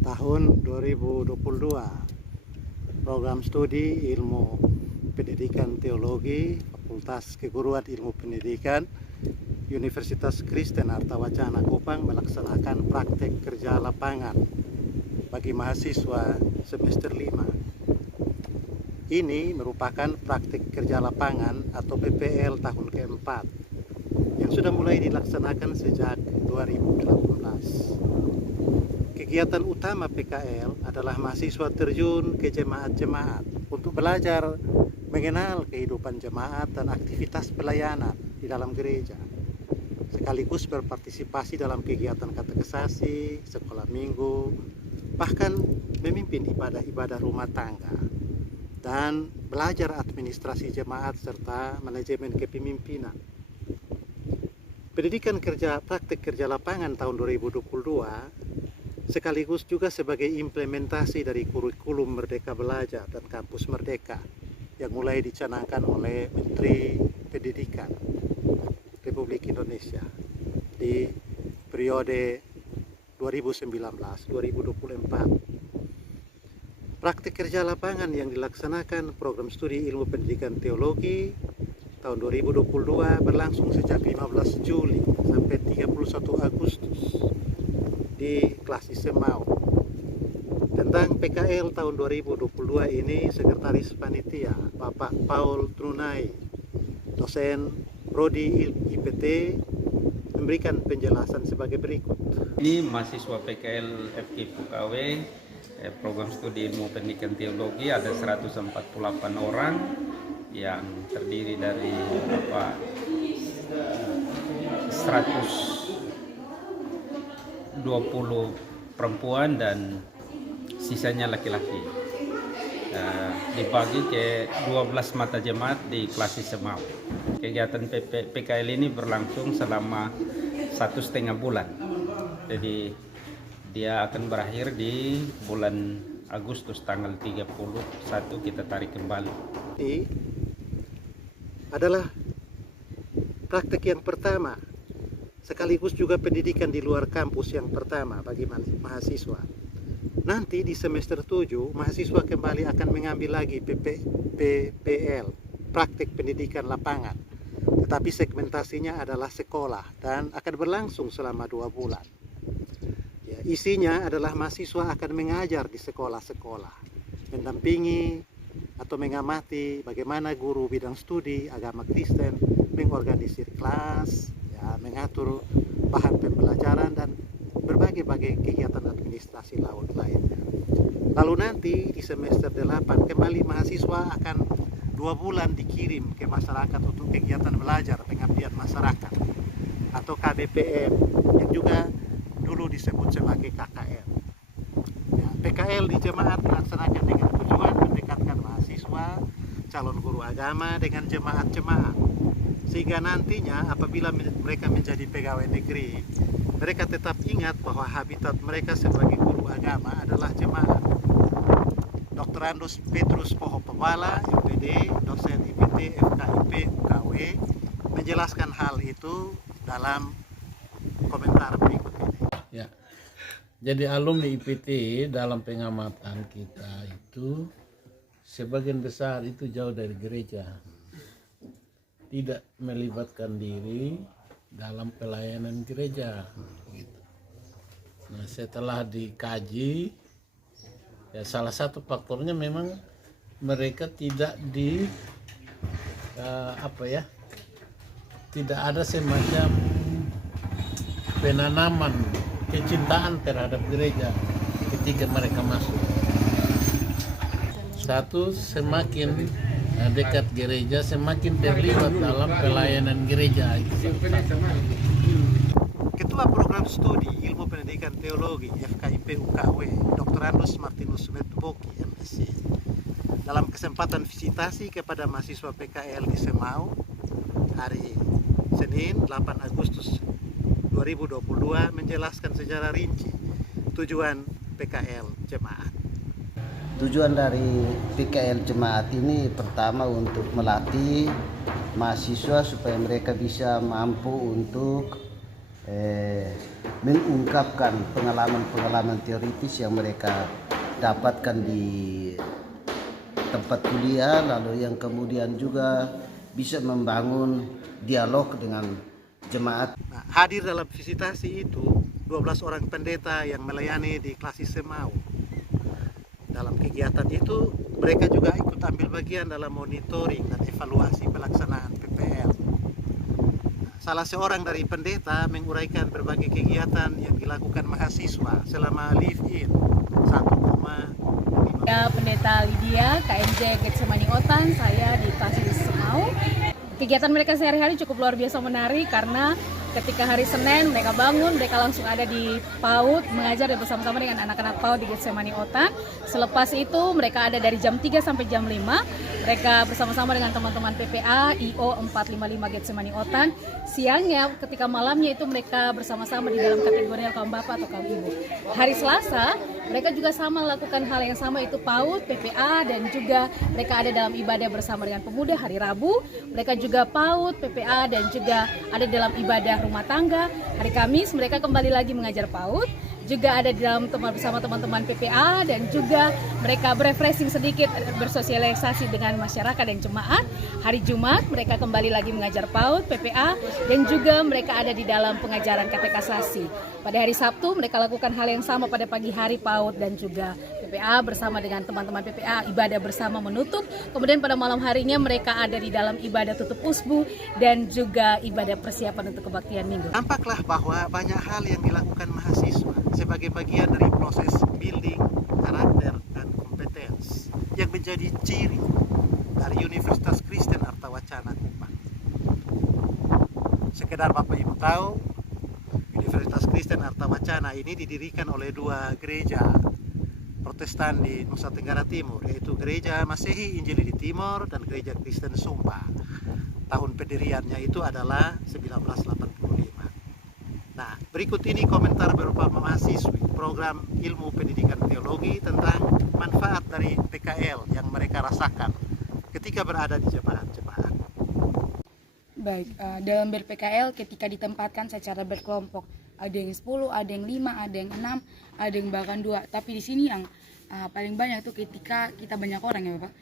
tahun 2022 program studi ilmu pendidikan teologi Fakultas Keguruan Ilmu Pendidikan Universitas Kristen Artawacana Kupang melaksanakan praktek kerja lapangan bagi mahasiswa semester 5. Ini merupakan praktek kerja lapangan atau PPL tahun keempat yang sudah mulai dilaksanakan sejak 2018. Kegiatan utama PKL adalah mahasiswa terjun ke jemaat-jemaat untuk belajar mengenal kehidupan jemaat dan aktivitas pelayanan di dalam gereja, sekaligus berpartisipasi dalam kegiatan katekesasi, sekolah minggu, bahkan memimpin ibadah-ibadah rumah tangga, dan belajar administrasi jemaat serta manajemen kepemimpinan. Pendidikan praktek kerja lapangan tahun 2022 sekaligus juga sebagai implementasi dari kurikulum Merdeka Belajar dan Kampus Merdeka yang mulai dicanangkan oleh Menteri Pendidikan Republik Indonesia di periode 2019-2024. Praktik kerja lapangan yang dilaksanakan program studi ilmu pendidikan teologi tahun 2022 berlangsung sejak 15 Juli sampai 31 Agustus di kelas Semau. Tentang PKL tahun 2022 ini, Sekretaris Panitia Bapak Paul Trunai, dosen Prodi IPT, memberikan penjelasan sebagai berikut. Ini mahasiswa PKL FK PUKW program studi ilmu pendidikan teologi ada 148 orang yang terdiri dari 120 perempuan dan sisanya laki-laki. Dibagi ke 12 mata jemaat di kelas Semau. Kegiatan PKL ini berlangsung selama 1,5 bulan. Jadi dia akan berakhir di bulan Agustus tanggal 31 kita tarik kembali. Ini adalah praktek yang pertama, sekaligus juga pendidikan di luar kampus yang pertama bagi mahasiswa. Nanti di semester 7, mahasiswa kembali akan mengambil lagi PPL, praktek pendidikan lapangan. Tetapi segmentasinya adalah sekolah dan akan berlangsung selama 2 bulan. Ya, isinya adalah mahasiswa akan mengajar di sekolah-sekolah, mendampingi atau mengamati bagaimana guru bidang studi agama Kristen mengorganisir kelas, ya, mengatur bahan pembelajaran dan berbagai kegiatan administrasi lainnya. Lalu nanti di semester 8 kembali mahasiswa akan 2 bulan dikirim ke masyarakat untuk kegiatan belajar pengabdian masyarakat atau KBPM yang juga dulu disebut sebagai KKM. Ya, PKL di jemaat dilaksanakan dengan tujuan mendekatkan mahasiswa calon guru agama dengan jemaat-jemaat, sehingga nantinya apabila mereka menjadi pegawai negeri, mereka tetap ingat bahwa habitat mereka sebagai guru agama adalah jemaat. Dr. Andus Petrus Poho Pebala, MPD, dosen IPT FKIP UKW, menjelaskan hal itu dalam komentar berikut ini. Ya, jadi alumni IPT dalam pengamatan kita itu sebagian besar itu jauh dari gereja, tidak melibatkan diri dalam pelayanan gereja gitu. Nah, setelah dikaji, ya salah satu faktornya memang mereka tidak tidak ada semacam penanaman kecintaan terhadap gereja ketika mereka masuk. Satu, semakin dekat gereja, semakin terlibat dalam pelayanan gereja. Ketua Program Studi Ilmu Pendidikan Teologi FKIP UKW, Dr. Andus Martinus Metboki, MSc, dalam kesempatan visitasi kepada mahasiswa PKL di Semau hari Senin 8 Agustus 2022 menjelaskan secara rinci tujuan PKL jemaat. Tujuan dari PKL jemaat ini pertama untuk melatih mahasiswa supaya mereka bisa mampu untuk mengungkapkan pengalaman-pengalaman teoritis yang mereka dapatkan di tempat kuliah, lalu yang kemudian juga bisa membangun dialog dengan jemaat. Nah, hadir dalam visitasi itu 12 orang pendeta yang melayani di Klasis Semau. Dalam kegiatan itu mereka juga ikut ambil bagian dalam monitoring dan evaluasi pelaksanaan PPL. Salah seorang dari pendeta menguraikan berbagai kegiatan yang dilakukan mahasiswa selama live-in 1,5. Ya, Pendeta Lydia, KMJ Getsemani Otan, saya di Klasis Semau. Kegiatan mereka sehari-hari cukup luar biasa menarik karena ketika hari Senin mereka bangun, mereka langsung ada di PAUD mengajar bersama-sama dengan anak-anak PAUD di Getsemani Otan. Selepas itu mereka ada dari jam 3 sampai jam 5. Mereka bersama-sama dengan teman-teman PPA IO 455 Getsemani Otan. Siangnya ketika malamnya itu mereka bersama-sama di dalam kategori kaum bapak atau kaum ibu. Hari Selasa mereka juga sama melakukan hal yang sama, itu PAUD, PPA, dan juga mereka ada dalam ibadah bersama dengan pemuda. Hari Rabu mereka juga PAUD, PPA, dan juga ada dalam ibadah rumah tangga. Hari Kamis mereka kembali lagi mengajar PAUD, juga ada di dalam bersama teman-teman PPA, dan juga mereka berefreshing sedikit, bersosialisasi dengan masyarakat dan jemaat. Hari Jumat mereka kembali lagi mengajar PAUD, PPA, dan juga mereka ada di dalam pengajaran katekisasi. Pada hari Sabtu mereka lakukan hal yang sama pada pagi hari, PAUD dan juga PPA bersama dengan teman-teman PPA ibadah bersama menutup. Kemudian pada malam harinya mereka ada di dalam ibadah tutup usbu dan juga ibadah persiapan untuk kebaktian minggu. Nampaklah bahwa banyak hal yang dilakukan mahasiswa sebagai bagian dari proses building karakter dan kompetens yang menjadi ciri dari Universitas Kristen Artawacana Kupang. Sekedar Bapak Ibu tahu, Universitas Kristen Artawacana ini didirikan oleh dua gereja Protestan di Nusa Tenggara Timur, yaitu Gereja Masehi Injili di Timur dan Gereja Kristen Sumba. Tahun pendiriannya itu adalah 1985. Nah, berikut ini komentar berupa mahasiswi program ilmu pendidikan teologi tentang manfaat dari PKL yang mereka rasakan ketika berada di jemaat-jemaat. Baik, dalam ber-PKL ketika ditempatkan secara berkelompok, ada yang 10, ada yang 5, ada yang 6, ada yang bahkan 2. Tapi di sini yang paling banyak itu ketika kita banyak orang ya Bapak,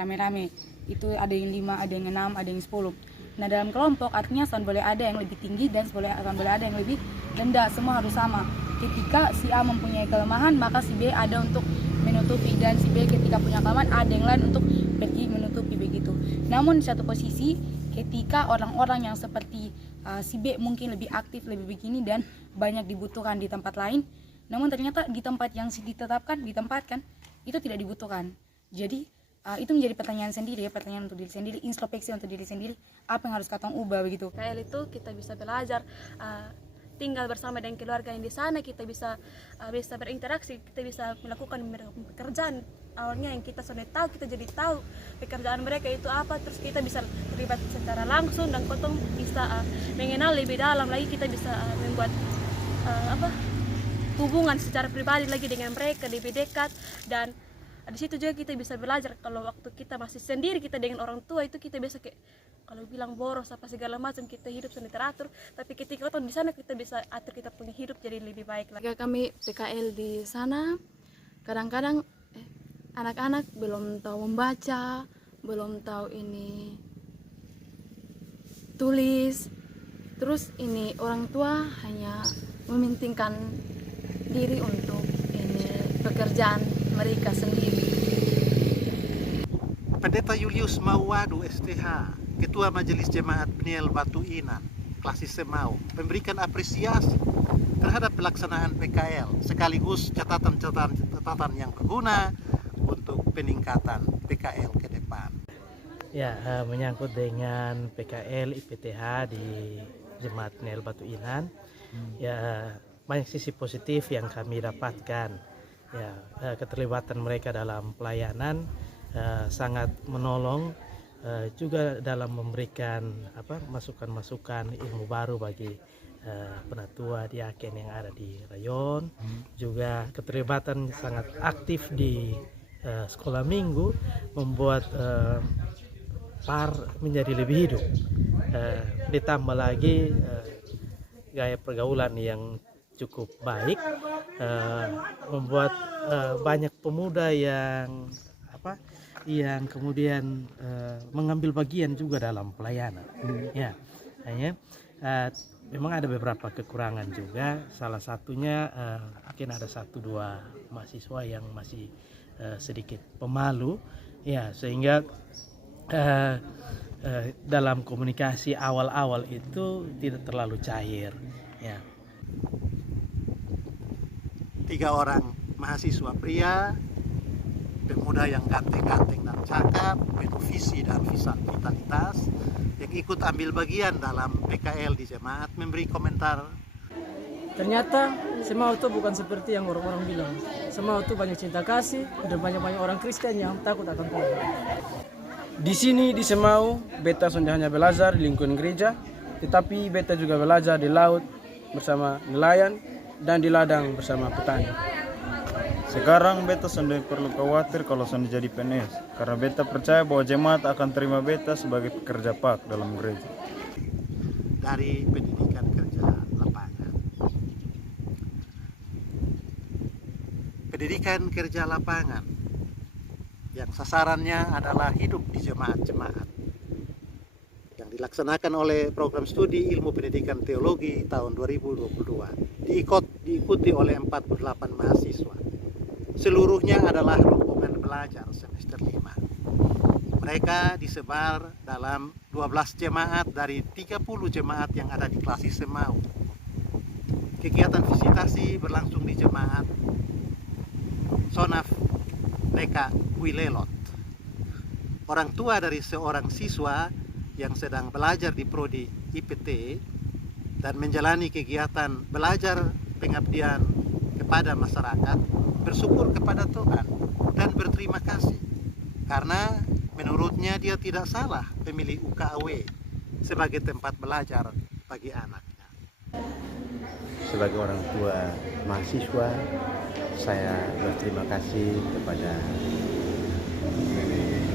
rame-rame. Itu ada yang 5, ada yang 6, ada yang 10. Nah dalam kelompok artinya boleh ada yang lebih tinggi dan boleh ada yang lebih rendah, semua harus sama. Ketika si A mempunyai kelemahan, maka si B ada untuk menutupi, dan si B ketika punya kelemahan ada yang lain untuk pergi menutupi begitu. Namun di satu posisi ketika orang-orang yang seperti si B mungkin lebih aktif, lebih begini dan banyak dibutuhkan di tempat lain, namun ternyata di tempat yang ditempatkan itu tidak dibutuhkan. Jadi itu menjadi pertanyaan sendiri, pertanyaan untuk diri sendiri, introspeksi untuk diri sendiri, apa yang harus katong ubah begitu. PKL itu kita bisa belajar tinggal bersama dengan keluarga yang di sana, kita bisa berinteraksi, kita bisa melakukan pekerjaan awalnya yang kita sudah tahu, kita jadi tahu pekerjaan mereka itu apa, terus kita bisa terlibat secara langsung dan kita bisa mengenal lebih dalam lagi, kita bisa membuat hubungan secara pribadi lagi dengan mereka lebih dekat. Dan di situ juga kita bisa belajar kalau waktu kita masih sendiri, kita dengan orang tua itu kita biasa kayak kalau bilang boros apa segala macam, kita hidup sendiri teratur, tapi ketika kita di sana kita bisa atur kita punya hidup jadi lebih baik lagi. Ketika kami PKL di sana, kadang-kadang anak-anak belum tahu membaca, belum tahu ini tulis, terus ini orang tua hanya mementingkan diri untuk ini pekerjaan mereka sendiri. Pendeta Julius Mauwadu STH, Ketua Majelis Jemaat Peniel Batu Inan, Klasis Semau, memberikan apresiasi terhadap pelaksanaan PKL sekaligus catatan yang berguna untuk peningkatan PKL ke depan. Ya, menyangkut dengan PKL IPTH di Jemaat Peniel Batu Inan, ya banyak sisi positif yang kami dapatkan. Ya, keterlibatan mereka dalam pelayanan sangat menolong, juga dalam memberikan masukan-masukan ilmu baru bagi penatua diaken yang ada di rayon. Juga keterlibatan sangat aktif di sekolah minggu membuat PAR menjadi lebih hidup. Ditambah lagi gaya pergaulan yang cukup baik, membuat banyak pemuda yang yang kemudian mengambil bagian juga dalam pelayanan. Ya, hanya memang ada beberapa kekurangan juga. Salah satunya mungkin ada 1-2 mahasiswa yang masih sedikit pemalu, ya, sehingga dalam komunikasi awal-awal itu tidak terlalu cair. Ya. 3 orang mahasiswa pria, pemuda yang ganteng-ganteng dan cakap, penuh visi dan vitalitas, yang ikut ambil bagian dalam PKL di jemaat, memberi komentar. Ternyata Semau itu bukan seperti yang orang-orang bilang. Semau itu banyak cinta kasih dan banyak-banyak orang Kristen yang takut akan Tuhan. Di sini di Semau, beta sudah hanya belajar di lingkungan gereja, tetapi beta juga belajar di laut bersama nelayan dan di ladang bersama petani. Sekarang beta sudah perlu khawatir kalau sudah jadi PNS, karena beta percaya bahwa jemaat akan terima beta sebagai pekerja pak dalam gereja. Dari pendidikan kerja lapangan. Pendidikan kerja lapangan yang sasarannya adalah hidup di jemaat-jemaat, yang dilaksanakan oleh program studi ilmu pendidikan teologi tahun 2022, diikuti oleh 48 mahasiswa. Seluruhnya adalah rombongan belajar semester 5. Mereka disebar dalam 12 jemaat dari 30 jemaat yang ada di Klasis Semau. Kegiatan visitasi berlangsung di jemaat Sonaf Leka Wilelot. Orang tua dari seorang siswa yang sedang belajar di prodi IPT dan menjalani kegiatan belajar pengabdian kepada masyarakat, bersyukur kepada Tuhan dan berterima kasih karena menurutnya dia tidak salah memilih UKAW sebagai tempat belajar bagi anaknya. Sebagai orang tua mahasiswa, saya berterima kasih kepada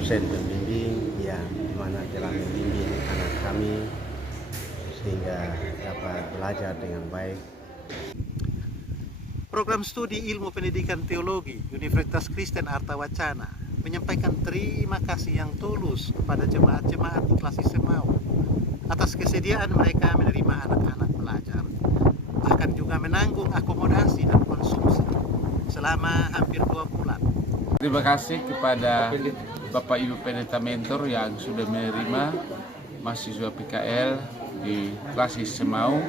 dosen pembimbing yang dimana telah membimbing anak kami sehingga dapat belajar dengan baik. Program studi ilmu pendidikan teologi Universitas Kristen Arta Wacana menyampaikan terima kasih yang tulus kepada jemaat-jemaat di Klasis Semau atas kesediaan mereka menerima anak-anak pelajar, bahkan juga menanggung akomodasi dan konsumsi selama hampir 2 bulan. Terima kasih kepada Bapak Ibu Pendeta Mentor yang sudah menerima mahasiswa PKL di Klasis Semau.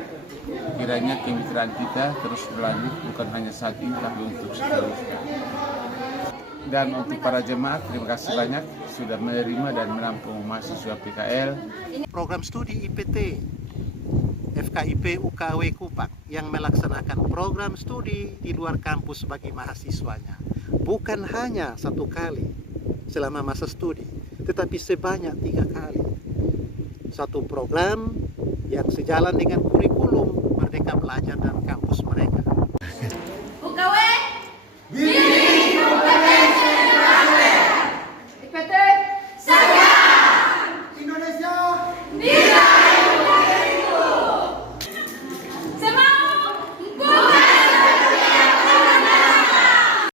Kiranya kemitraan kita terus berlanjut, bukan hanya saat ini tapi untuk seterusnya. Dan untuk para jemaat, terima kasih banyak sudah menerima dan menampung mahasiswa PKL. Program studi IPT FKIP UKW Kupang yang melaksanakan program studi di luar kampus bagi mahasiswanya bukan hanya 1 kali selama masa studi, tetapi sebanyak 3 kali. Satu program yang sejalan dengan kurikulum Merdeka Belajar dan kampus mereka.